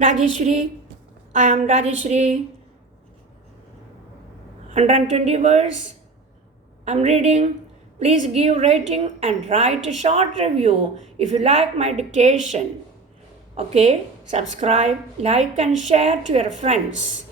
Rajeswary, I am Rajeswary. 120 words. I am reading. Please give rating and write a short review if you like my dictation. Okay, subscribe, like and share to your friends.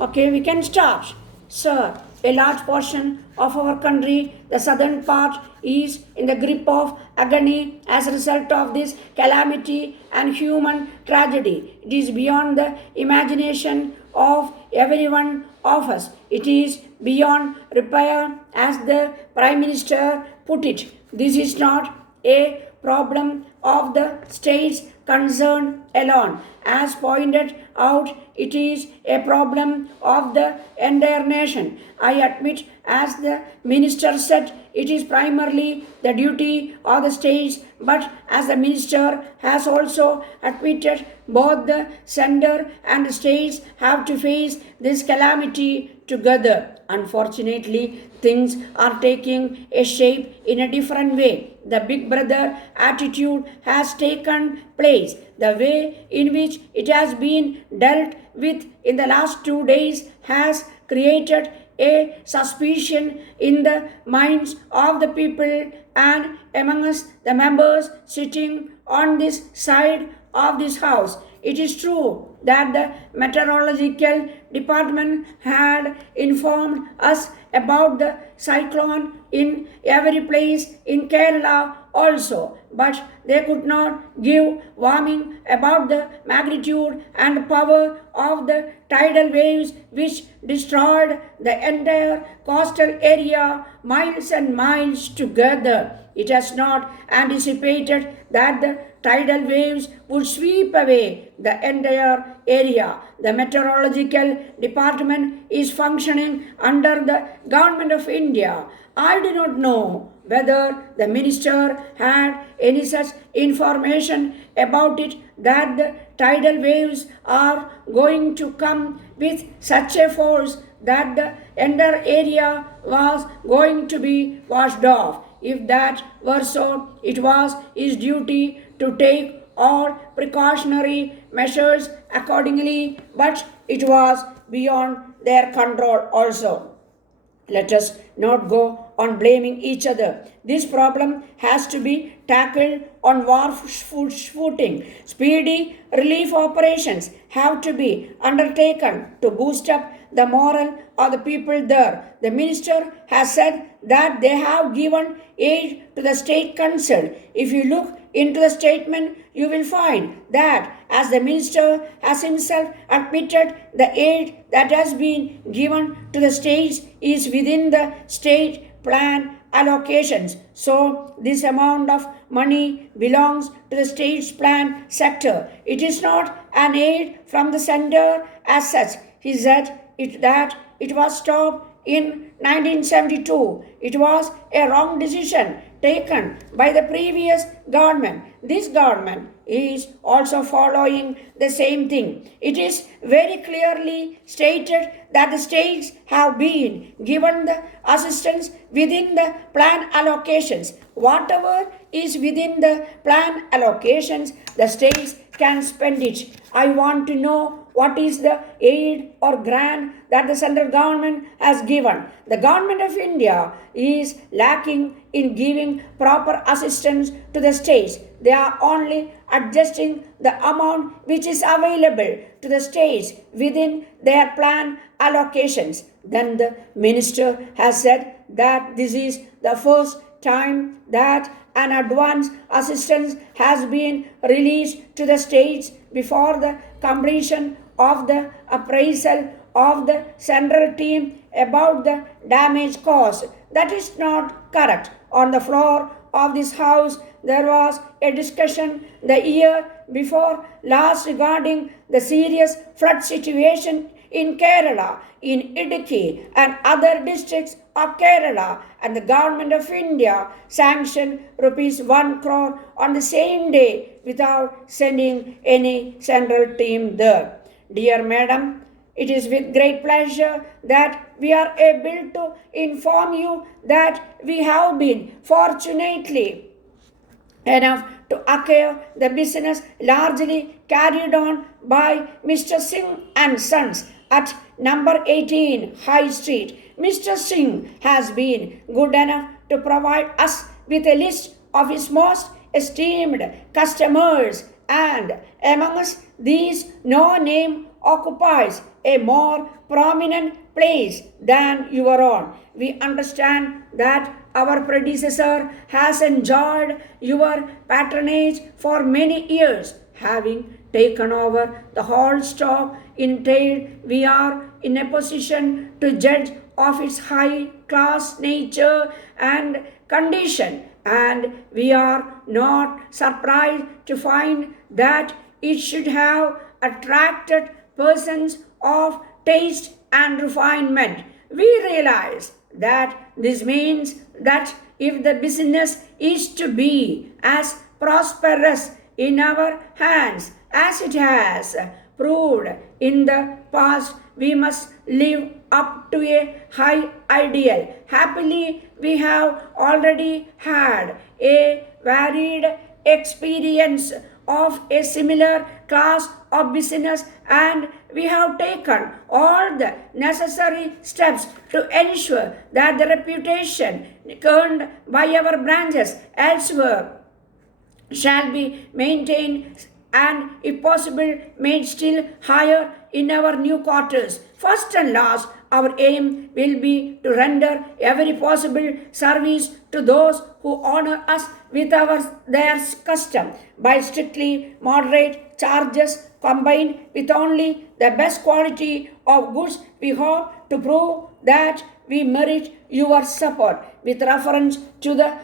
Okay, we can start. Sir, a large portion of our country, the southern part, is in the grip of agony as a result of this calamity and human tragedy. It is beyond the imagination of everyone of us. It is beyond repair, as the Prime Minister put it. This is not a problem of the states concerned alone. As pointed out, it is a problem of the entire nation. I admit, as the minister said, it is primarily the duty of the states, but as the minister has also admitted, both the center and the states have to face this calamity together. Unfortunately, things are taking a shape in a different way. The big brother attitude has taken place. The way in which it has been dealt with in the last 2 days has created a suspicion in the minds of the people and among us, the members sitting on this side of this house. It is true that the meteorological department had informed us about the cyclone in every place in Kerala also, but they could not give warning about the magnitude and power of the tidal waves which destroyed the entire coastal area miles and miles together. It has not anticipated that the tidal waves would sweep away the entire area. The meteorological department is functioning under the government of India. I do not know whether the minister had any such information about it, that the tidal waves are going to come with such a force that the entire area was going to be washed off. If that were so, it was his duty to take all precautionary measures accordingly, but it was beyond their control also. Let us not go on blaming each other. This problem has to be tackled on war footing. Speedy relief operations have to be undertaken to boost up the morale of the people there. The minister has said that they have given aid to the state concerned. If you look into the statement, you will find that, as the minister has himself admitted, the aid that has been given to the states is within the state plan allocations. So this amount of money belongs to the state's plan sector. It is not an aid from the center as such. He said that it was stopped in 1972. It was a wrong decision taken by the previous government. This government is also following the same thing. It is very clearly stated that the states have been given the assistance within the plan allocations. Whatever is within the plan allocations, the states can spend it. I want to know what is the aid or grant that the central government has given. The government of India is lacking in giving proper assistance to the states. They are only adjusting the amount which is available to the states within their plan allocations. Then the minister has said that this is the first time that an advance assistance has been released to the states before the completion of the appraisal of the central team about the damage caused. That is not correct. On the floor of this house, there was a discussion the year before last regarding the serious flood situation in Kerala, in Idukki and other districts of Kerala, and the government of India sanctioned rupees 1 crore on the same day without sending any central team there. Dear Madam, it is with great pleasure that we are able to inform you that we have been fortunately enough to acquire the business largely carried on by Mr. Singh and Sons at number 18 High Street. Mr. Singh has been good enough to provide us with a list of his most esteemed customers, and among us these no name occupies a more prominent place than your own. We understand that our predecessor has enjoyed your patronage for many years. Having taken over the whole stock in trade, we are in a position to judge of its high class nature and condition, and we are not surprised to find that it should have attracted persons of taste and refinement. We realize that this means that if the business is to be as prosperous in our hands as it has proved in the past, we must live up to a high ideal. Happily, we have already had a varied experience of a similar class of business, and we have taken all the necessary steps to ensure that the reputation earned by our branches elsewhere shall be maintained, and if possible made still higher in our new quarters. First and last, our aim will be to render every possible service to those who honor us with their custom by strictly moderate charges combined with only the best quality of goods. We hope to prove that we merit your support. With reference to the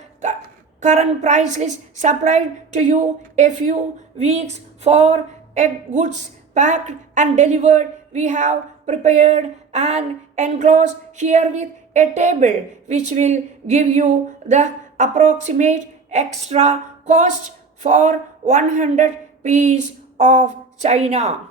current price list supplied to you a few weeks for goods packed and delivered, we have prepared and enclosed herewith a table which will give you the approximate extra cost for 100 piece of China.